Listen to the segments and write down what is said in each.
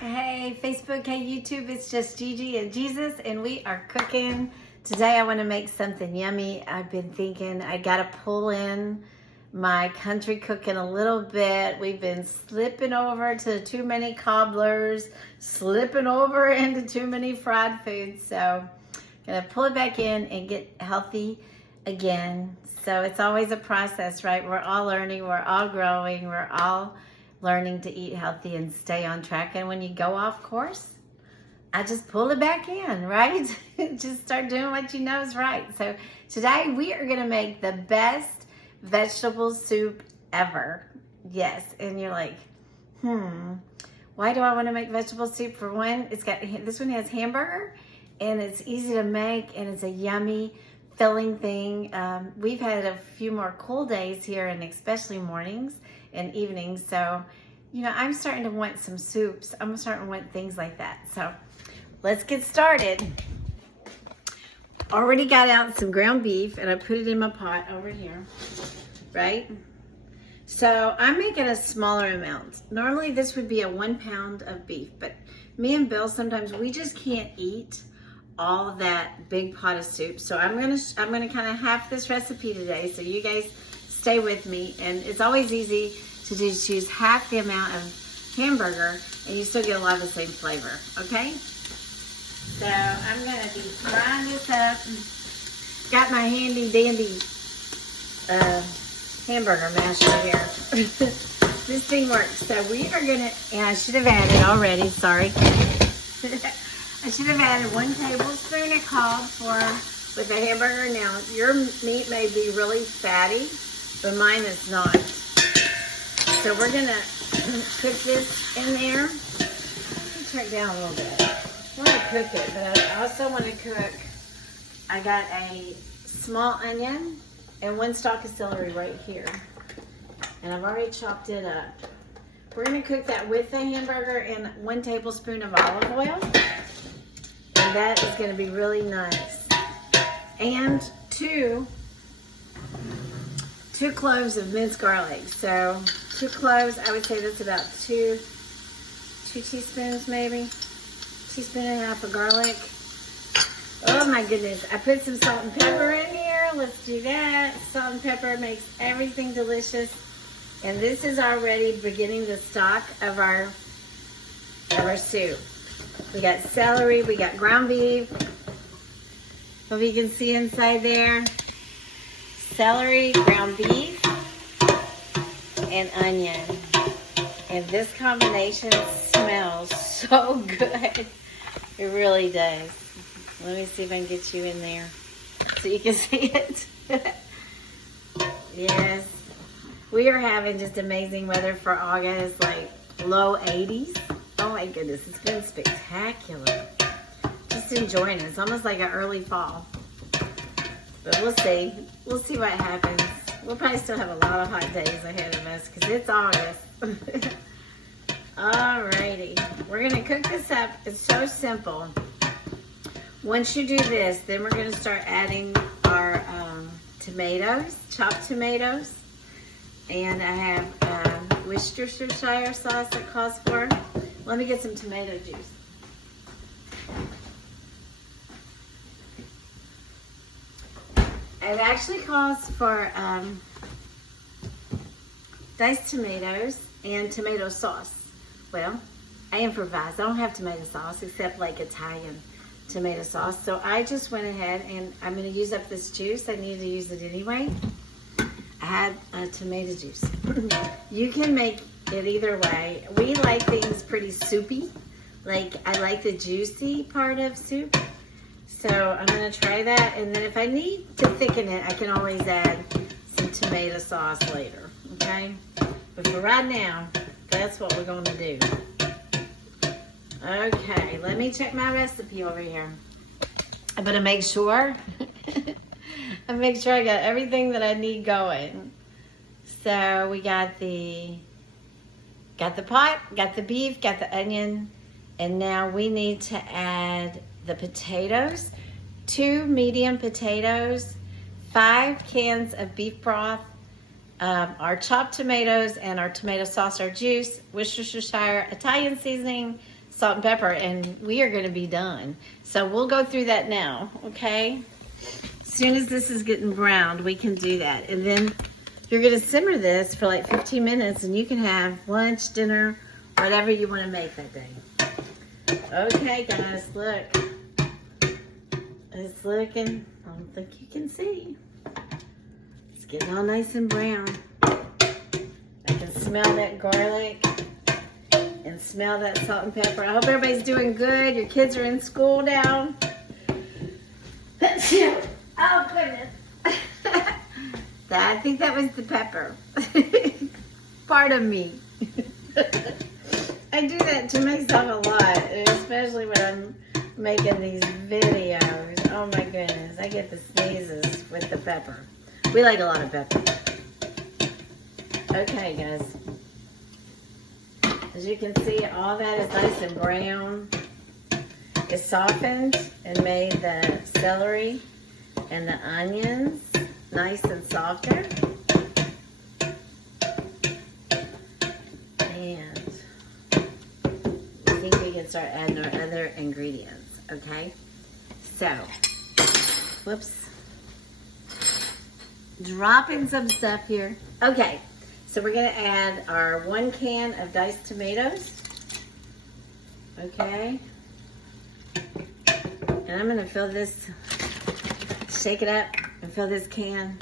Hey, Facebook, hey, YouTube, it's just Gigi and Jesus, and we are cooking. Today I want to make something yummy. I've been thinking I got to pull in my country cooking a little bit. We've been slipping over to too many cobblers, slipping over into too many fried foods. So gonna pull it back in and get healthy again. So it's always a process, right? We're all learning, we're all growing, we're all learning to eat healthy and stay on track. And when you go off course, I just pull it back in, right? Just start doing what you know is right. So today we are gonna make the best vegetable soup ever. Yes, and you're like, why do I want to make vegetable soup? For one, this one has hamburger, and it's easy to make, and it's a yummy filling thing. We've had a few more cool days here, and especially mornings and evenings. So, you know, I'm starting to want some soups. I'm starting to want things like that. So let's get started. Already got out some ground beef, and I put it in my pot over here, right? So I'm making a smaller amount. Normally this would be a 1 pound of beef, but me and Bill, sometimes we just can't eat all that big pot of soup. So I'm gonna kind of half this recipe today, so you guys stay with me. And it's always easy to just choose half the amount of hamburger, and you still get a lot of the same flavor, okay? So I'm gonna be frying this up. Got my handy dandy hamburger masher here. This thing works. So we are gonna, and I should have added already, sorry. I should have added 1 tablespoon of called for with the hamburger. Now, your meat may be really fatty, but mine is not. So we're gonna cook this in there. Let me turn it down a little bit. I want to cook it, but I also want to cook, I got a small onion and 1 stalk of celery right here. And I've already chopped it up. We're gonna cook that with the hamburger and 1 tablespoon of olive oil. And that is gonna be really nice. And two cloves of minced garlic. So 2 cloves, I would say that's about 2 teaspoons maybe. Teaspoon and a half of garlic. Oh my goodness, I put some salt and pepper in here. Let's do that. Salt and pepper makes everything delicious. And this is already beginning the stock of our soup. We got celery, we got ground beef. Hope you can see inside there. Celery, ground beef, and onion. And this combination smells so good. It really does. Let me see if I can get you in there so you can see it. Yes. We are having just amazing weather for August, like low 80s. Oh my goodness, it's been spectacular. Just enjoying it. It's almost like an early fall. But we'll see. We'll see what happens. We'll probably still have a lot of hot days ahead of us because it's August. Alrighty. We're going to cook this up. It's so simple. Once you do this, then we're going to start adding our tomatoes, chopped tomatoes. And I have Worcestershire sauce that calls for. Let me get some tomato juice. It actually calls for diced tomatoes and tomato sauce. Well, I improvise. I don't have tomato sauce except like Italian tomato sauce. So I just went ahead and I'm going to use up this juice. I needed to use it anyway. I had tomato juice. You can make it either way. We like things pretty soupy. Like, I like the juicy part of soup. So I'm gonna try that, and then if I need to thicken it, I can always add some tomato sauce later, okay? But for right now, that's what we're gonna do. Okay, let me check my recipe over here. I'm gonna make sure I got everything that I need going. So we got the pot, got the beef, got the onion, and now we need to add the potatoes, 2 medium potatoes, 5 cans of beef broth, our chopped tomatoes and our tomato sauce, our juice, Worcestershire Italian seasoning, salt and pepper, and we are gonna be done. So we'll go through that now, okay? As soon as this is getting browned, we can do that. And then you're gonna simmer this for like 15 minutes, and you can have lunch, dinner, whatever you wanna make that day. Okay, guys, look. It's looking, I don't think you can see. It's getting all nice and brown. I can smell that garlic and smell that salt and pepper. I hope everybody's doing good. Your kids are in school now. Oh, goodness. I think that was the pepper. Part of me. I do that to myself a lot, especially when I'm making these videos. Oh my goodness, I get the sneezes with the pepper. We like a lot of pepper. Okay, guys. As you can see, all that is nice and brown. It softened and made the celery and the onions nice and softer. And I think we can start adding our other ingredients, okay? So, whoops. Dropping some stuff here. Okay, so we're gonna add our 1 can of diced tomatoes. Okay. And I'm gonna fill this, shake it up and fill this can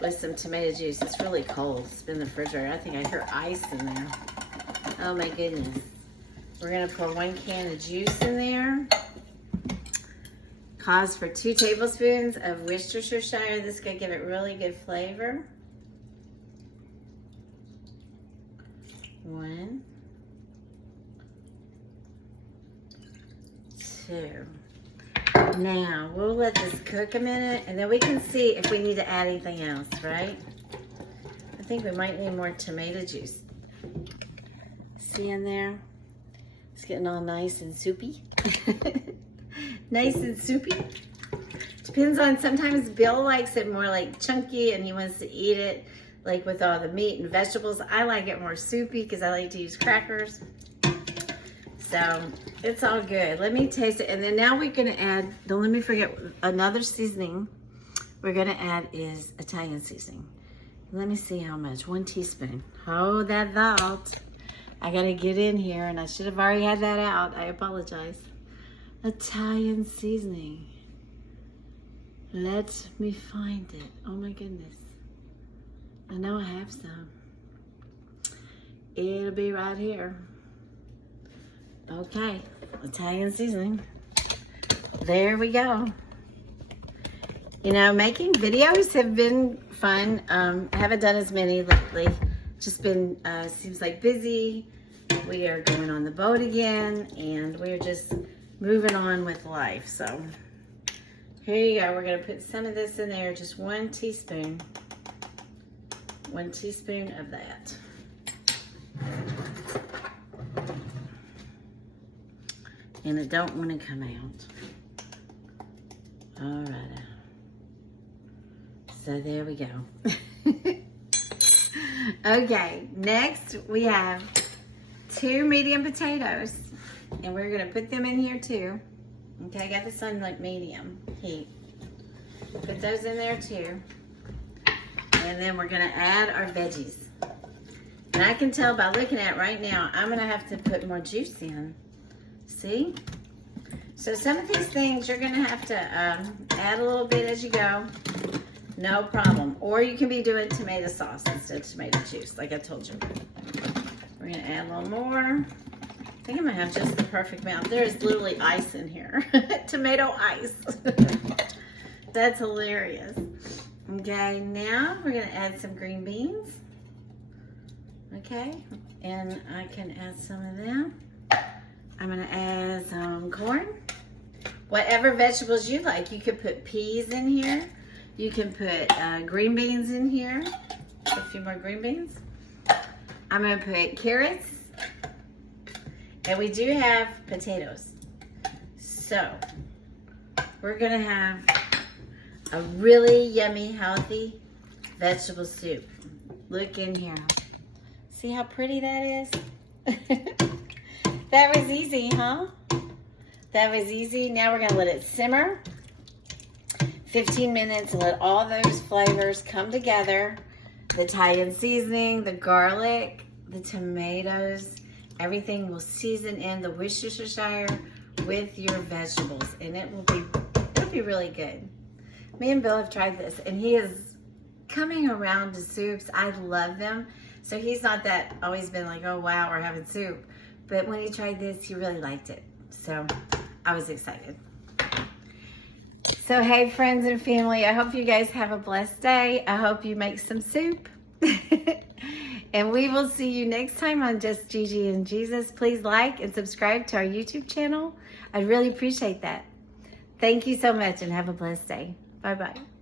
with some tomato juice. It's really cold. It's been in the refrigerator. I think I hear ice in there. Oh my goodness. We're gonna pour 1 can of juice in there. Calls for 2 tablespoons of Worcestershire. This is gonna give it really good flavor. 1, 2. Now, we'll let this cook a minute, and then we can see if we need to add anything else, right? I think we might need more tomato juice. See in there? It's getting all nice and soupy. Nice and soupy. Depends on, sometimes Bill likes it more like chunky, and he wants to eat it like with all the meat and vegetables. I like it more soupy because I like to use crackers. So it's all good. Let me taste it. And then now we're gonna add, don't let me forget, another seasoning we're gonna add is Italian seasoning. Let me see how much, 1 teaspoon. Hold that thought. I gotta get in here, and I should have already had that out. I apologize. Italian seasoning. Let me find it. Oh my goodness. I know I have some. It'll be right here. Okay, Italian seasoning. There we go. You know, making videos have been fun. I haven't done as many lately. Just been, seems like busy. We are going on the boat again, and we're just moving on with life. So here you go. We're gonna put some of this in there, just 1 teaspoon. 1 teaspoon of that. And it don't want to come out. All right. So there we go. Okay, next we have 2 medium potatoes, and we're gonna put them in here too. Okay, I got this on like medium heat. Put those in there too. And then we're gonna add our veggies. And I can tell by looking at it right now, I'm gonna have to put more juice in. See? So some of these things you're gonna have to add a little bit as you go. No problem. Or you can be doing tomato sauce instead of tomato juice, like I told you. We're gonna add a little more. I think I'm gonna have just the perfect amount. There is literally ice in here. Tomato ice. That's hilarious. Okay, now we're gonna add some green beans. Okay, and I can add some of them. I'm gonna add some corn. Whatever vegetables you like. You could put peas in here. You can put green beans in here. A few more green beans. I'm gonna put carrots. And we do have potatoes. So, we're gonna have a really yummy, healthy vegetable soup. Look in here. See how pretty that is? That was easy, huh? That was easy. Now we're gonna let it simmer 15 minutes and let all those flavors come together. The Italian seasoning, the garlic, the tomatoes, everything will season in the Worcestershire with your vegetables, and it'll be really good. Me and Bill have tried this, and he is coming around to soups. I love them. So he's not that always been like, oh wow, we're having soup. But when he tried this, he really liked it. So I was excited. So hey, friends and family, I hope you guys have a blessed day. I hope you make some soup. And we will see you next time on Just Gigi and Jesus. Please like and subscribe to our YouTube channel. I'd really appreciate that. Thank you so much and have a blessed day. Bye-bye.